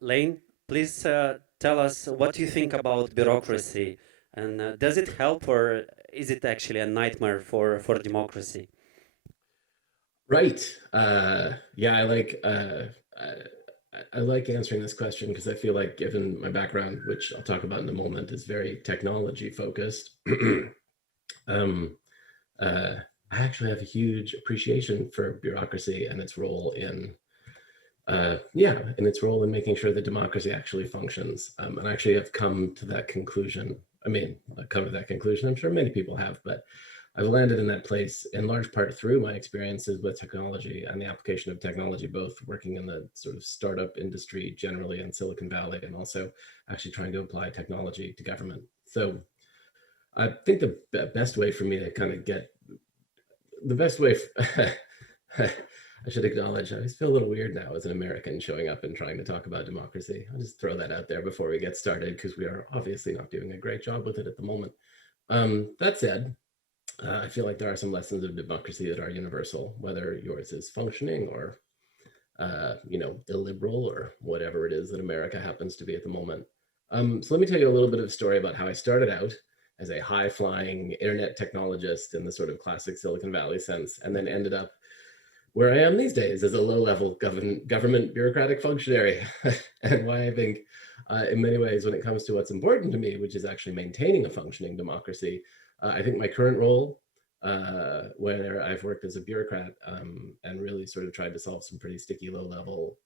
Lane, please tell us what you think about bureaucracy, and does it help or is it actually a nightmare for democracy? Right. Yeah, I like answering this question because I feel like, given my background, which I'll talk about in a moment, is very technology focused. um, uh, I actually have a huge appreciation for bureaucracy and its role in, in its role in making sure that democracy actually functions. And I actually have come to that conclusion. I mean, I've come to that conclusion. I'm sure many people have, but I've landed in that place in large part through my experiences with technology and the application of technology, both working in the sort of startup industry generally in Silicon Valley and also actually trying to apply technology to government. So I think the best way for me to kind of get the best way, I should acknowledge, I feel a little weird now as an American showing up and trying to talk about democracy. I'll just throw that out there before we get started because we are obviously not doing a great job with it at the moment. That said, I feel like there are some lessons of democracy that are universal, whether yours is functioning or, illiberal or whatever it is that America happens to be at the moment. So let me tell you a little bit of a story about how I started out as a high-flying internet technologist in the sort of classic Silicon Valley sense, and then ended up where I am these days as a low-level government bureaucratic functionary, and why I think, in many ways, when it comes to what's important to me, which is actually maintaining a functioning democracy, I think my current role, where I've worked as a bureaucrat and really sort of tried to solve some pretty sticky low-level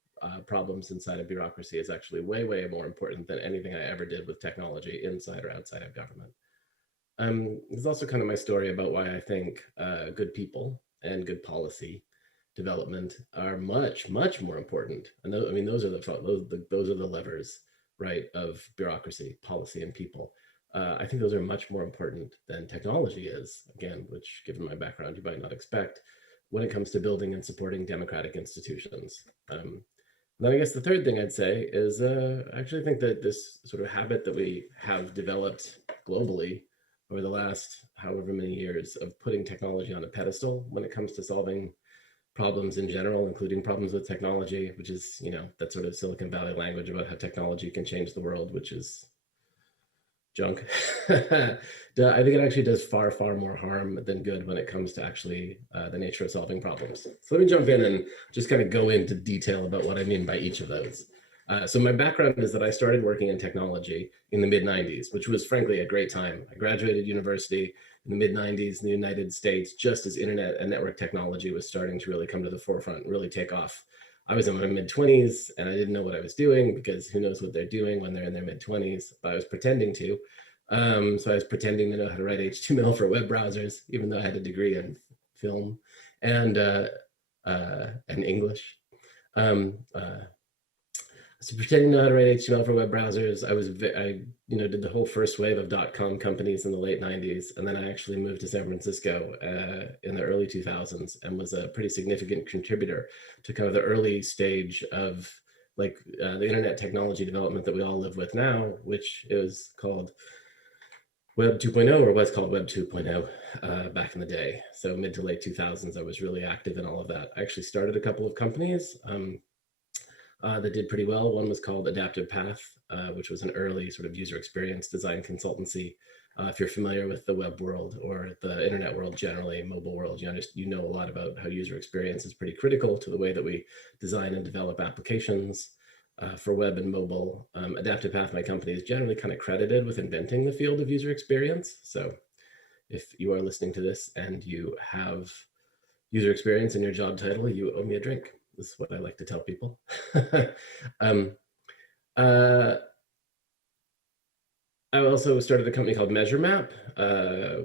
problems inside of bureaucracy, is actually way, way more important than anything I ever did with technology inside or outside of government. There's also kind of my story about why I think good people and good policy development are much, much more important. And I mean, those are the levers, right, of bureaucracy, policy, and people. I think those are much more important than technology is. Again, which, given my background, you might not expect when it comes to building and supporting democratic institutions. Then I guess the third thing I'd say is I actually think that this sort of habit that we have developed globally over the last however many years of putting technology on a pedestal when it comes to solving problems in general, including problems with technology, which is, that sort of Silicon Valley language about how technology can change the world, which is junk. I think it actually does far, far more harm than good when it comes to actually the nature of solving problems. So let me jump in and just kind of go into detail about what I mean by each of those. So my background is that I started working in technology in the mid-90s, which was frankly a great time. I graduated university in the mid-90s in the United States, just as internet and network technology was starting to really come to the forefront and really take off. I was in my mid-20s and I didn't know what I was doing, because who knows what they're doing when they're in their mid-20s, but I was pretending to. So I was pretending to know how to write HTML for web browsers, even though I had a degree in film and English. So pretending to know how to write HTML for web browsers. I did the whole first wave of .com companies in the late 90s. And then I actually moved to San Francisco in the early 2000s and was a pretty significant contributor to kind of the early stage of the internet technology development that we all live with now, which is called Web 2.0, or what's called Web 2.0 back in the day. So mid to late 2000s, I was really active in all of that. I actually started a couple of companies that did pretty well. One was called Adaptive Path, which was an early sort of user experience design consultancy. If you're familiar with the web world or the internet world generally, mobile world, you know a lot about how user experience is pretty critical to the way that we design and develop applications for web and mobile. Adaptive Path, my company, is generally kind of credited with inventing the field of user experience. So if you are listening to this and you have user experience in your job title, you owe me a drink. This is what I like to tell people. I also started a company called MeasureMap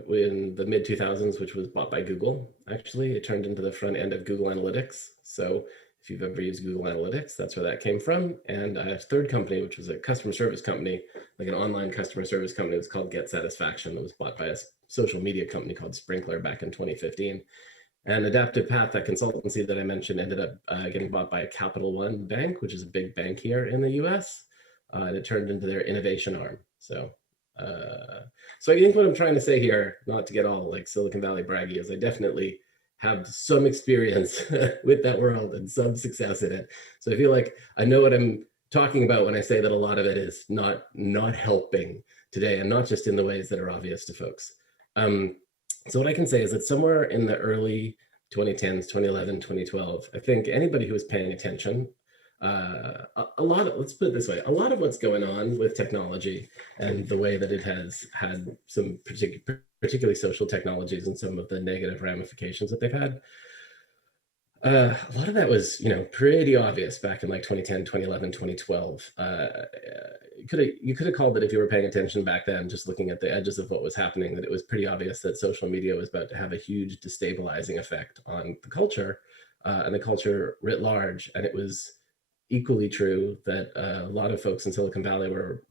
in the mid 2000s, which was bought by Google. Actually, it turned into the front end of Google Analytics. So if you've ever used Google Analytics, that's where that came from. And I have a third company, which was a customer service company, like an online customer service company. It was called Get Satisfaction. That was bought by a social media company called Sprinkler back in 2015. And Adaptive Path, that consultancy that I mentioned, ended up getting bought by a Capital One bank, which is a big bank here in the US. And it turned into their innovation arm. So I think what I'm trying to say here, not to get all like Silicon Valley braggy, is I definitely have some experience with that world and some success in it. So I feel like I know what I'm talking about when I say that a lot of it is not helping today, and not just in the ways that are obvious to folks. Um, so what I can say is that somewhere in the early 2010s, 2011, 2012, I think anybody who was paying attention, a lot of, let's put it this way, a lot of what's going on with technology and the way that it has had some particularly social technologies and some of the negative ramifications that they've had, a lot of that was, pretty obvious back in like 2010, 2011, 2012. You could have called it, if you were paying attention back then, just looking at the edges of what was happening, that it was pretty obvious that social media was about to have a huge destabilizing effect on the culture, and the culture writ large. And it was equally true that a lot of folks in Silicon Valley were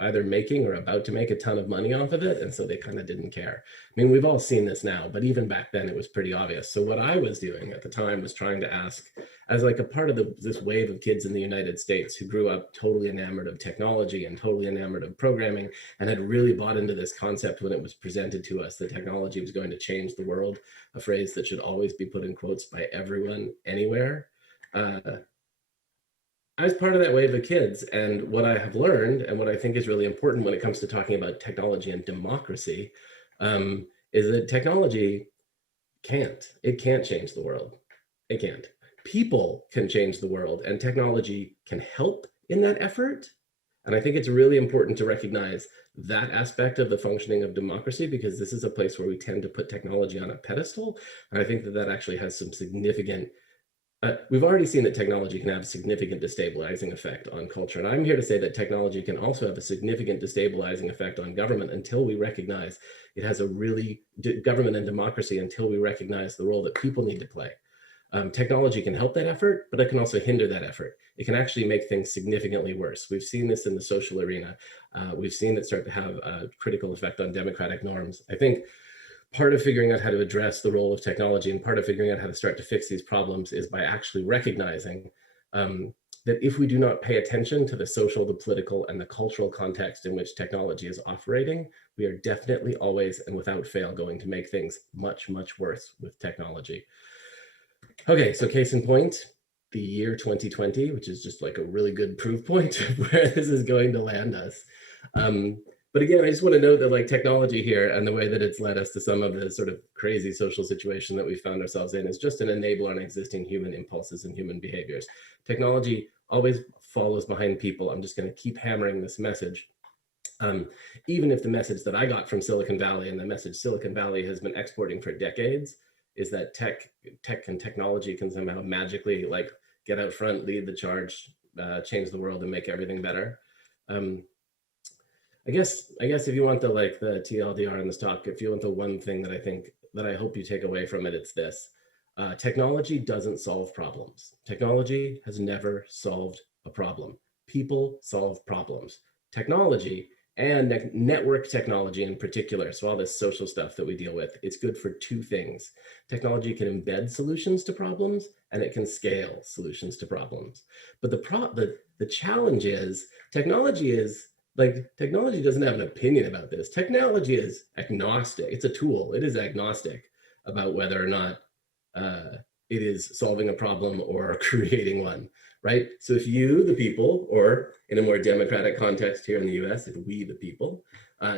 either making or about to make a ton of money off of it. And so they kind of didn't care. I mean, we've all seen this now, but even back then it was pretty obvious. So what I was doing at the time was trying to ask, as like a part of this wave of kids in the United States who grew up totally enamored of technology and totally enamored of programming, and had really bought into this concept when it was presented to us that technology was going to change the world, a phrase that should always be put in quotes by everyone, anywhere. I was part of that wave of kids. And what I have learned, and what I think is really important when it comes to talking about technology and democracy, is that technology it can't change the world. It can't. People can change the world, and technology can help in that effort. And I think it's really important to recognize that aspect of the functioning of democracy, because this is a place where we tend to put technology on a pedestal. And I think that actually has some significant we've already seen that technology can have a significant destabilizing effect on culture. And I'm here to say that technology can also have a significant destabilizing effect on government until we recognize it has a really, government and democracy, until we recognize the role that people need to play. Technology can help that effort, but it can also hinder that effort. It can actually make things significantly worse. We've seen this in the social arena. We've seen it start to have a critical effect on democratic norms. I think part of figuring out how to address the role of technology, and part of figuring out how to start to fix these problems, is by actually recognizing that if we do not pay attention to the social, the political, and the cultural context in which technology is operating, we are definitely always and without fail going to make things much, much worse with technology. Okay, so case in point, the year 2020, which is just like a really good proof point of where this is going to land us. But again, I just want to note that like technology here and the way that it's led us to some of the sort of crazy social situation that we found ourselves in is just an enabler on existing human impulses and human behaviors. Technology always follows behind people. I'm just going to keep hammering this message. Even if the message that I got from Silicon Valley, and the message Silicon Valley has been exporting for decades, is that tech and technology can somehow magically like get out front, lead the charge, change the world, and make everything better. I guess if you want the TLDR in this talk, if you want the one thing that I hope you take away from it, it's this: technology doesn't solve problems. Technology has never solved a problem. People solve problems. Technology, and network technology in particular, so all this social stuff that we deal with, it's good for two things. Technology can embed solutions to problems, and it can scale solutions to problems. But the challenge is technology doesn't have an opinion about this. Technology is agnostic. It's a tool. It is agnostic about whether or not it is solving a problem or creating one, right? So if you, the people, or in a more democratic context here in the US, if we, the people,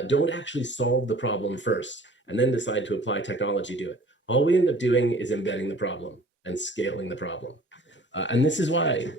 don't actually solve the problem first and then decide to apply technology to it, all we end up doing is embedding the problem and scaling the problem. And this is why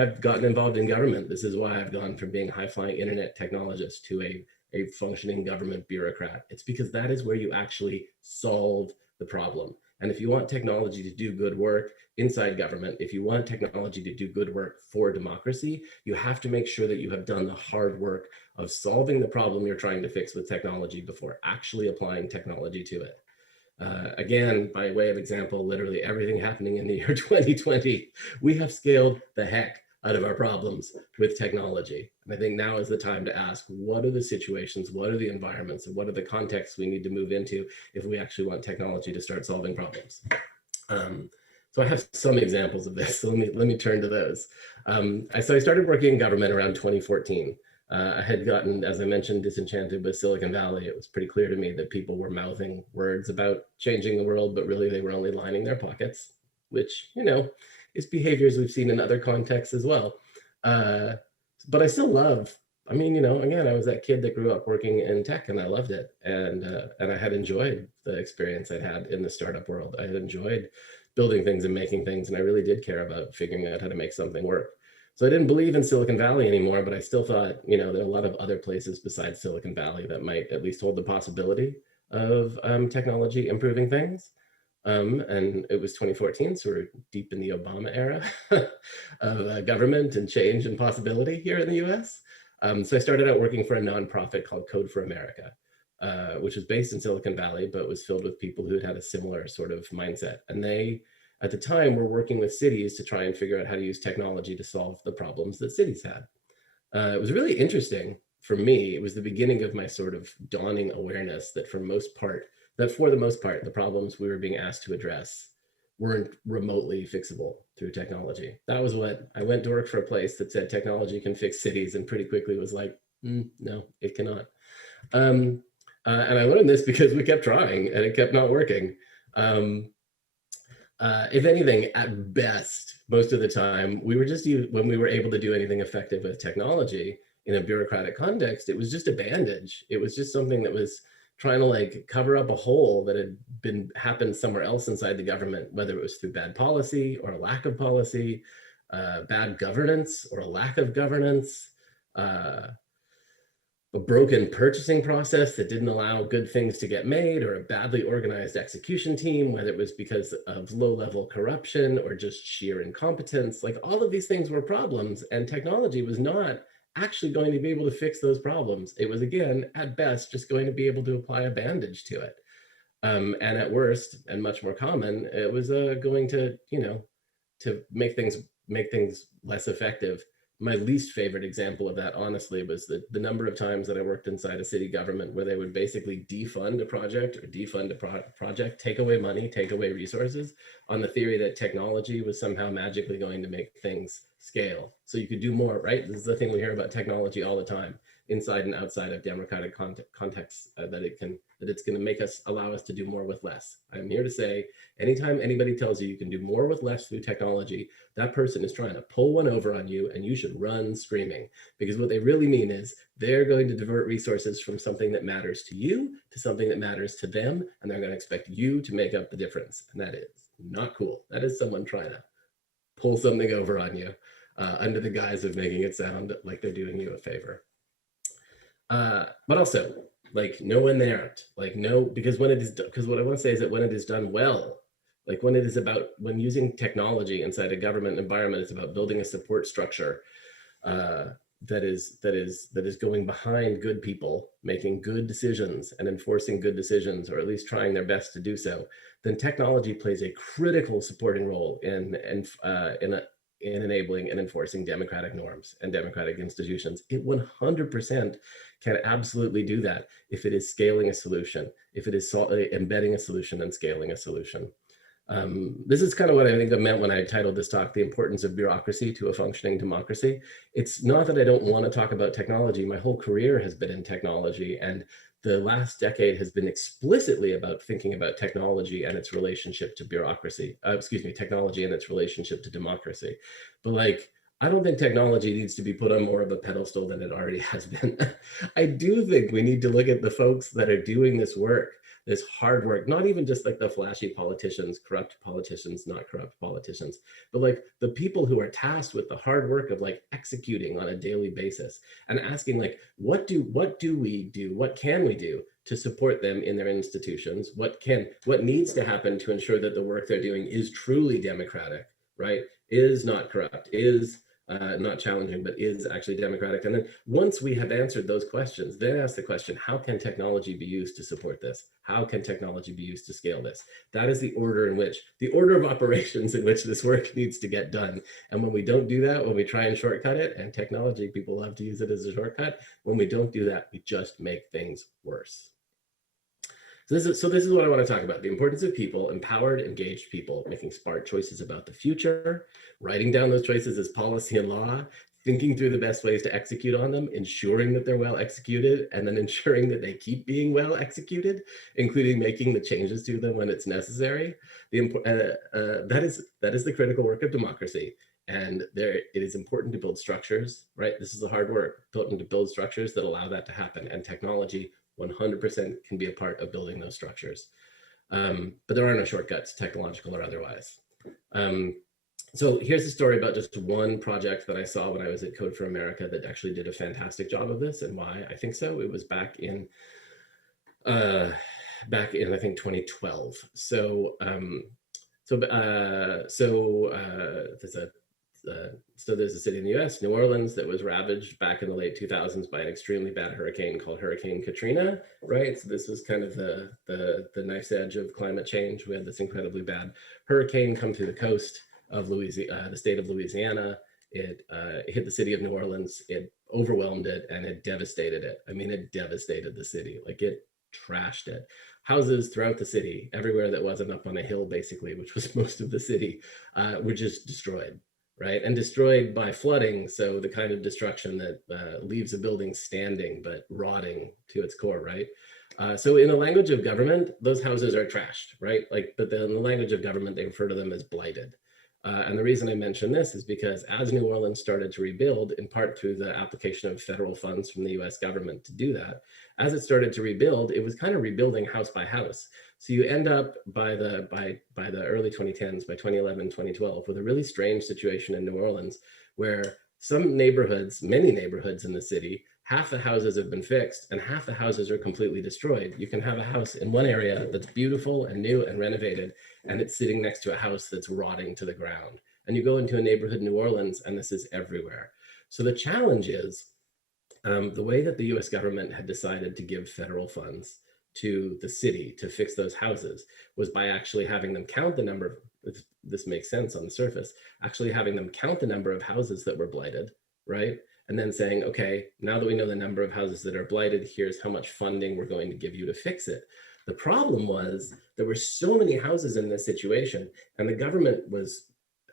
I've gotten involved in government. This is why I've gone from being a high-flying internet technologist to a functioning government bureaucrat. It's because that is where you actually solve the problem. And if you want technology to do good work inside government, if you want technology to do good work for democracy, you have to make sure that you have done the hard work of solving the problem you're trying to fix with technology before actually applying technology to it. Again, by way of example, literally everything happening in the year 2020, we have scaled the heck out of our problems with technology. And I think now is the time to ask, what are the situations, what are the environments, and what are the contexts we need to move into if we actually want technology to start solving problems? So I have some examples of this. So let me turn to those. So I started working in government around 2014. I had gotten, as I mentioned, disenchanted with Silicon Valley. It was pretty clear to me that people were mouthing words about changing the world, but really they were only lining their pockets, which, is behaviors we've seen in other contexts as well. Uh, but I still love, I mean, you know, again, I was that kid that grew up working in tech and I loved it. And I had enjoyed the experience I'd had in the startup world. I had enjoyed building things and making things. And I really did care about figuring out how to make something work. So I didn't believe in Silicon Valley anymore, but I still thought, you know, there are a lot of other places besides Silicon Valley that might at least hold the possibility of technology improving things. And it was 2014, so we're deep in the Obama era of government and change and possibility here in the US. So I started out working for a nonprofit called Code for America, which was based in Silicon Valley, but was filled with people who had a similar sort of mindset. And they, at the time, were working with cities to try and figure out how to use technology to solve the problems that cities had. It was really interesting for me. It was the beginning of my sort of dawning awareness that for the most part, the problems we were being asked to address weren't remotely fixable through technology. That was what I went to work for a place that said technology can fix cities, and pretty quickly was like, no, it cannot. Um, and I learned this because we kept trying and it kept not working. Um, if anything, at best, most of the time, we were just when we were able to do anything effective with technology in a bureaucratic context, it was just a bandage. It was just something that was trying to like cover up a hole that had been happened somewhere else inside the government, whether it was through bad policy or a lack of policy, bad governance or a lack of governance, uh, a broken purchasing process that didn't allow good things to get made, or a badly organized execution team, whether it was because of low-level corruption or just sheer incompetence. Like all of these things were problems, and technology was not actually going to be able to fix those problems. It was, again, at best, just going to be able to apply a bandage to it. And at worst, and much more common, it was going to, you know, to make things less effective. My least favorite example of that, honestly, was the number of times that I worked inside a city government where they would basically defund a project or defund a project, take away money, take away resources on the theory that technology was somehow magically going to make things scale. So you could do more, right? This is the thing we hear about technology all the time, inside and outside of democratic contexts, that it's going to make us, allow us to do more with less. I'm here to say, anytime anybody tells you you can do more with less through technology, that person is trying to pull one over on you, and you should run screaming, because what they really mean is they're going to divert resources from something that matters to you to something that matters to them, and they're going to expect you to make up the difference. And that is not cool. That is someone trying to pull something over on you under the guise of making it sound like they're doing you a favor. But also, like, no, when they aren't, like, no, because when it is, because what I want to say is that when it is done well, like when it is about, when using technology inside a government environment, it's about building a support structure uh, that is going behind good people making good decisions and enforcing good decisions, or at least trying their best to do so. Then technology plays a critical supporting role in enabling and enforcing democratic norms and democratic institutions. It 100% can absolutely do that if it is scaling a solution, if it is embedding a solution and scaling a solution. This is kind of what I think I meant when I titled this talk, The Importance of Bureaucracy to a Functioning Democracy. It's not that I don't want to talk about technology. My whole career has been in technology, and the last decade has been explicitly about thinking about technology and its relationship to bureaucracy, technology and its relationship to democracy. But like, I don't think technology needs to be put on more of a pedestal than it already has been. I do think we need to look at the folks that are doing this work, this hard work, not even just like the flashy politicians, corrupt politicians, not corrupt politicians, but like the people who are tasked with the hard work of like executing on a daily basis and asking like, what do we do? What can we do to support them in their institutions? What needs to happen to ensure that the work they're doing is truly democratic, right? Is not corrupt, is not challenging, but is actually democratic. And then once we have answered those questions, then ask the question, how can technology be used to support this? How can technology be used to scale this? That is the order of operations in which this work needs to get done. And when we don't do that, when we try and shortcut it, and technology, people love to use it as a shortcut, when we don't do that, we just make things worse. So this is what I want to talk about: the importance of people, empowered, engaged people, making smart choices about the future, writing down those choices as policy and law, thinking through the best ways to execute on them, ensuring that they're well executed, and then ensuring that they keep being well executed, including making the changes to them when it's necessary. That is the critical work of democracy. And there, it is important to build structures, right? This is the hard work, important to build structures that allow that to happen. And technology 100% can be a part of building those structures. But there are no shortcuts, technological or otherwise. So here's a story about just one project that I saw when I was at Code for America that actually did a fantastic job of this, and why I think so. It was back in I think 2012. There's a city in the U.S., New Orleans, that was ravaged back in the late 2000s by an extremely bad hurricane called Hurricane Katrina, right? So this was kind of the knife's edge of climate change. We had this incredibly bad hurricane come through the coast of Louisiana, the state of Louisiana. It hit the city of New Orleans. It overwhelmed it, and it devastated it. I mean, it devastated the city. Like, it trashed it. Houses throughout the city, everywhere that wasn't up on a hill, basically, which was most of the city, were just destroyed, right? And destroyed by flooding. So the kind of destruction that leaves a building standing but rotting to its core, right? So in the language of government, those houses are trashed, right? Like, but then in the language of government, they refer to them as blighted. And the reason I mention this is because as New Orleans started to rebuild, in part through the application of federal funds from the US government to do that, as it started to rebuild, it was kind of rebuilding house by house. So you end up by the early 2010s, by 2011, 2012, with a really strange situation in New Orleans where some neighborhoods, many neighborhoods in the city, half the houses have been fixed and half the houses are completely destroyed. You can have a house in one area that's beautiful and new and renovated, and it's sitting next to a house that's rotting to the ground. And you go into a neighborhood in New Orleans, and this is everywhere. So the challenge is the way that the US government had decided to give federal funds to the city to fix those houses was by actually having them count the number of, this makes sense on the surface, actually having them count the number of houses that were blighted, right? And then saying, okay, now that we know the number of houses that are blighted, here's how much funding we're going to give you to fix it. The problem was there were so many houses in this situation, and the government was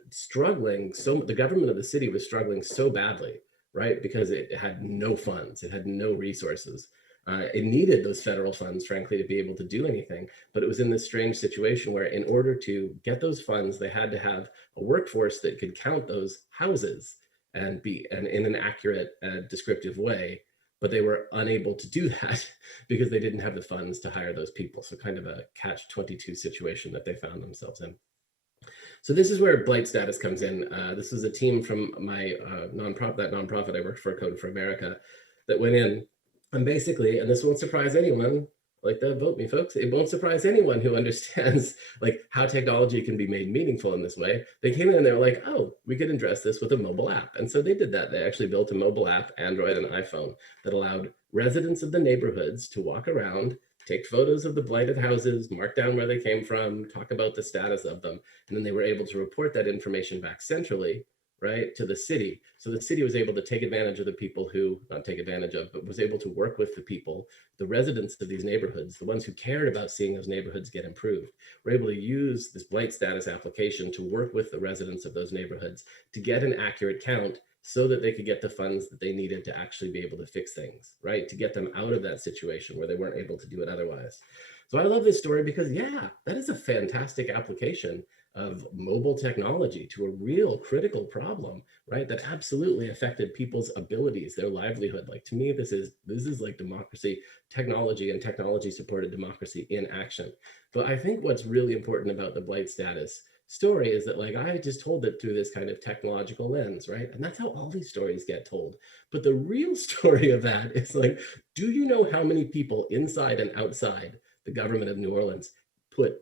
struggling. So the government of the city was struggling so badly, right? Because it had no funds, it had no resources. It needed those federal funds, frankly, to be able to do anything. But it was in this strange situation where in order to get those funds, they had to have a workforce that could count those houses and in an accurate, descriptive way, but they were unable to do that because they didn't have the funds to hire those people. So kind of a catch-22 situation that they found themselves in. So this is where blight status comes in. This was a team from my nonprofit I worked for, Code for America, that went in and basically, and this won't surprise anyone, like the vote me folks, it won't surprise anyone who understands like how technology can be made meaningful in this way. They came in and they were like, oh, we could address this with a mobile app. And so they did that. They actually built a mobile app, Android and iPhone, that allowed residents of the neighborhoods to walk around, take photos of the blighted houses, mark down where they came from, talk about the status of them. And then they were able to report that information back centrally, right, to the city. So the city was able to take advantage of the people who, not take advantage of, but was able to work with the people, the residents of these neighborhoods, the ones who cared about seeing those neighborhoods get improved, were able to use this blight status application to work with the residents of those neighborhoods to get an accurate count so that they could get the funds that they needed to actually be able to fix things, right? To get them out of that situation where they weren't able to do it otherwise. So I love this story because, yeah, that is a fantastic application of mobile technology to a real critical problem, right? That absolutely affected people's abilities, their livelihood. Like, to me, this is like democracy, technology, and technology supported democracy in action. But I think what's really important about the blight status story is that, like, I just told it through this kind of technological lens, right? And that's how all these stories get told. But the real story of that is, like, do you know how many people inside and outside the government of New Orleans put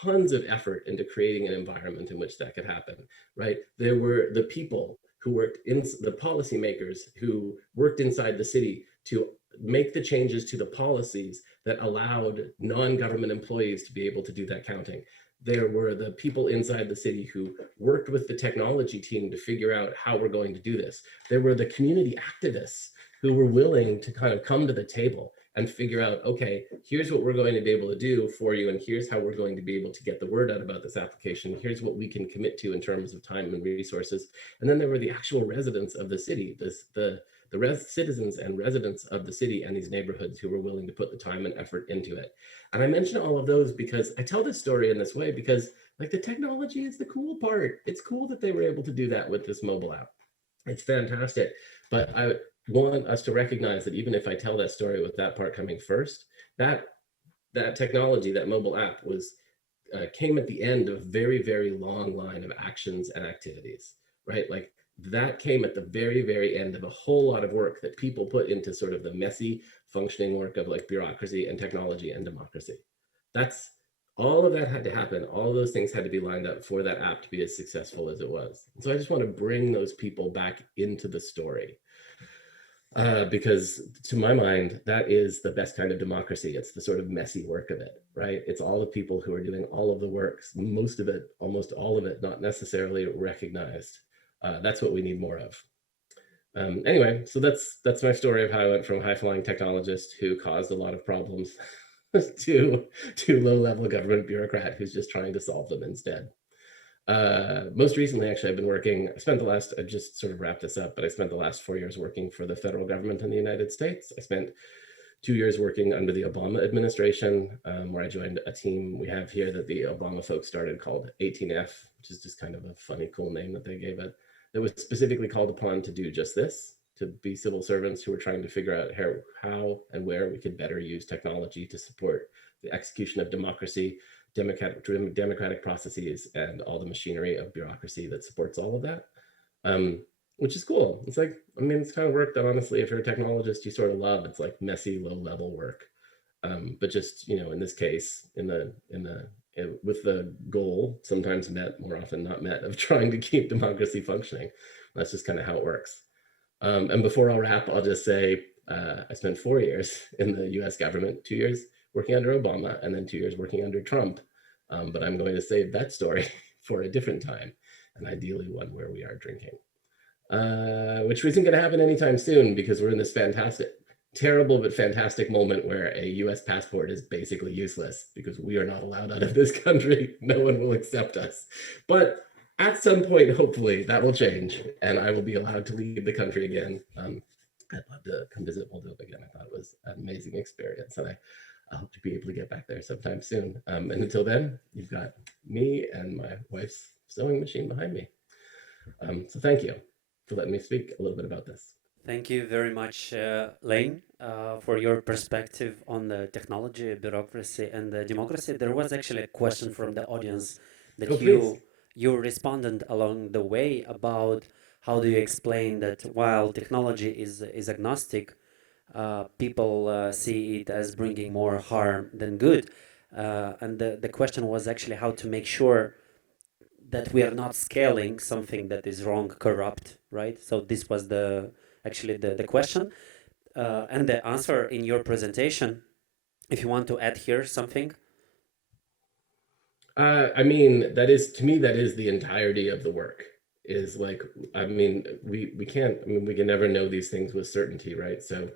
tons of effort into creating an environment in which that could happen, right? There were the people who worked in the policymakers who worked inside the city to make the changes to the policies that allowed non-government employees to be able to do that counting. There were the people inside the city who worked with the technology team to figure out how we're going to do this. There were the community activists who were willing to kind of come to the table and figure out, okay, here's what we're going to be able to do for you, and here's how we're going to be able to get the word out about this application. Here's what we can commit to in terms of time and resources. And then there were the actual residents of the city, the the citizens and residents of the city and these neighborhoods who were willing to put the time and effort into it. And I mention all of those because I tell this story in this way because like the technology is the cool part. It's cool that they were able to do that with this mobile app. It's fantastic. But I want us to recognize that even if I tell that story with that part coming first, that that technology, that mobile app was came at the end of a very, very long line of actions and activities, right? Like that came at the very, very end of a whole lot of work that people put into sort of the messy functioning work of like bureaucracy and technology and democracy. That's all of that had to happen. All of those things had to be lined up for that app to be as successful as it was. And so I just want to bring those people back into the story because to my mind, that is the best kind of democracy. It's the sort of messy work of it, right? It's all the people who are doing all of the works, most of it, almost all of it, not necessarily recognized. That's what we need more of. Anyway, so that's my story of how I went from high flying technologist who caused a lot of problems to low level government bureaucrat who's just trying to solve them instead. Most recently, actually, I spent the last, I just sort of wrapped this up, but I spent the last 4 years working for the federal government in the United States. I spent 2 years working under the Obama administration, where I joined a team we have here that the Obama folks started called 18F, which is just kind of a funny, cool name that they gave it. That was specifically called upon to do just this, to be civil servants who were trying to figure out how and where we could better use technology to support the execution of democracy, democratic processes, and all the machinery of bureaucracy that supports all of that. Which is cool. It's like, I mean, it's kind of work that honestly, if you're a technologist, you sort of love. It's like messy, low level work. But just, you know, in this case, with the goal, sometimes met, more often not met, of trying to keep democracy functioning. That's just kind of how it works. And before I'll wrap, I'll just say I spent 4 years in the US government, 2 years working under Obama, and then 2 years working under Trump. But I'm going to save that story for a different time, and ideally one where we are drinking. Which isn't going to happen anytime soon because we're in this terrible but fantastic moment where a US passport is basically useless because we are not allowed out of this country. No one will accept us. But at some point, hopefully, that will change and I will be allowed to leave the country again. I'd love to come visit Moldova again. I thought it was an amazing experience, and I hope to be able to get back there sometime soon. And until then, you've got me and my wife's sewing machine behind me. So thank you for letting me speak a little bit about this. Thank you very much, Lane, for your perspective on the technology, bureaucracy, and the democracy. There was actually a question from the audience Oh, that please. you responded along the way about how do you explain that while technology is agnostic, people see it as bringing more harm than good. And the question was actually how to make sure that we are not scaling something that is wrong, corrupt, right? So this was the question and the answer in your presentation. If you want to add here something. I mean, that is to me, that is the entirety of the work. Is like, I mean, we can't. I mean, we can never know these things with certainty, right? So,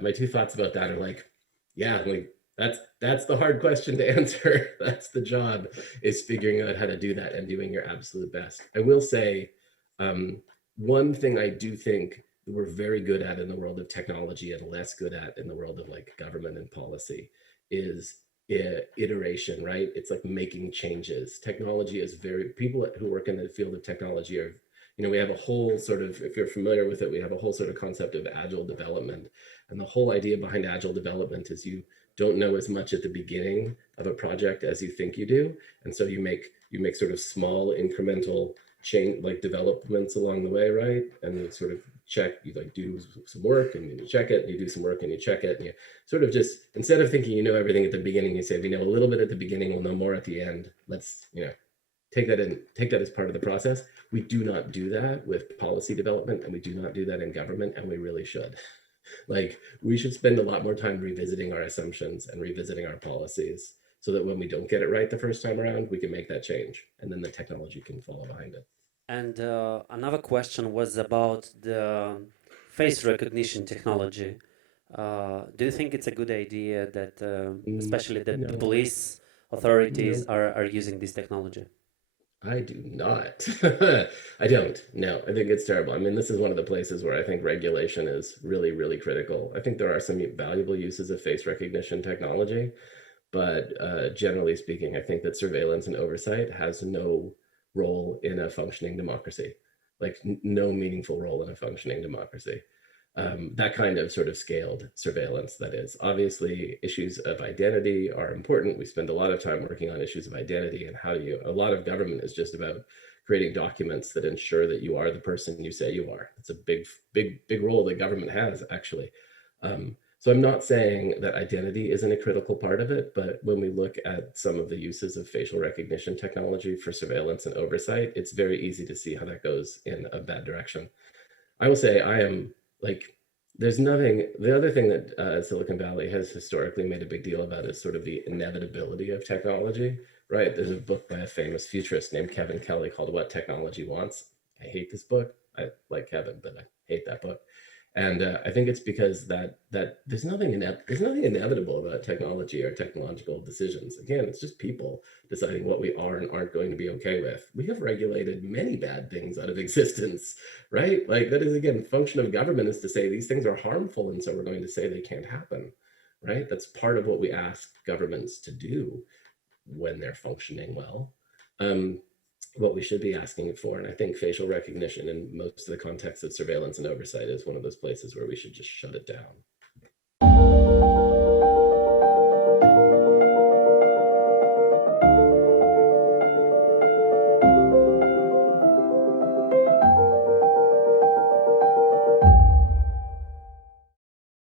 my two thoughts about that are like, yeah, like that's the hard question to answer. That's the job, is figuring out how to do that and doing your absolute best. I will say, one thing I do think we're very good at in the world of technology and less good at in the world of like government and policy is iteration, right? It's like making changes. Technology is very, people who work in the field of technology are, you know, we have a whole sort of, if you're familiar with it, we have a whole sort of concept of agile development. And the whole idea behind agile development is you don't know as much at the beginning of a project as you think you do. And so you make sort of small incremental change, like developments along the way, right? And you sort of check, you like do some work and you check it, and you do some work and you check it, and you sort of just, instead of thinking you know everything at the beginning, you say we know a little bit at the beginning, we'll know more at the end. Let's, you know, take that as part of the process. We do not do that with policy development, and we do not do that in government, and we really should. Like, we should spend a lot more time revisiting our assumptions and revisiting our policies so that when we don't get it right the first time around, we can make that change, and then the technology can follow behind it. And another question was about the face recognition technology. Do you think it's a good idea that, especially the No, police authorities no. are using this technology? I do not. I don't. No, I think it's terrible. I mean, this is one of the places where I think regulation is really, really critical. I think there are some valuable uses of face recognition technology, but generally speaking, I think that surveillance and oversight has no role in a functioning democracy, like no meaningful role in a functioning democracy. That kind of sort of scaled surveillance, that is. Obviously, issues of identity are important. We spend a lot of time working on issues of identity and how you, a lot of government is just about creating documents that ensure that you are the person you say you are. It's a big, big, big role that government has, actually. So I'm not saying that identity isn't a critical part of it, but when we look at some of the uses of facial recognition technology for surveillance and oversight, it's very easy to see how that goes in a bad direction. I will say I am like, there's nothing. The other thing that Silicon Valley has historically made a big deal about is sort of the inevitability of technology, right? There's a book by a famous futurist named Kevin Kelly called What Technology Wants. I hate this book. I like Kevin, but I hate that book. And I think it's because that there's nothing inevitable about technology or technological decisions. Again, it's just people deciding what we are and aren't going to be okay with. We have regulated many bad things out of existence, right? Like that is again, function of government is to say these things are harmful, and so we're going to say they can't happen, right? That's part of what we ask governments to do when they're functioning well. Um, what we should be asking it for. And I think facial recognition in most of the context of surveillance and oversight is one of those places where we should just shut it down.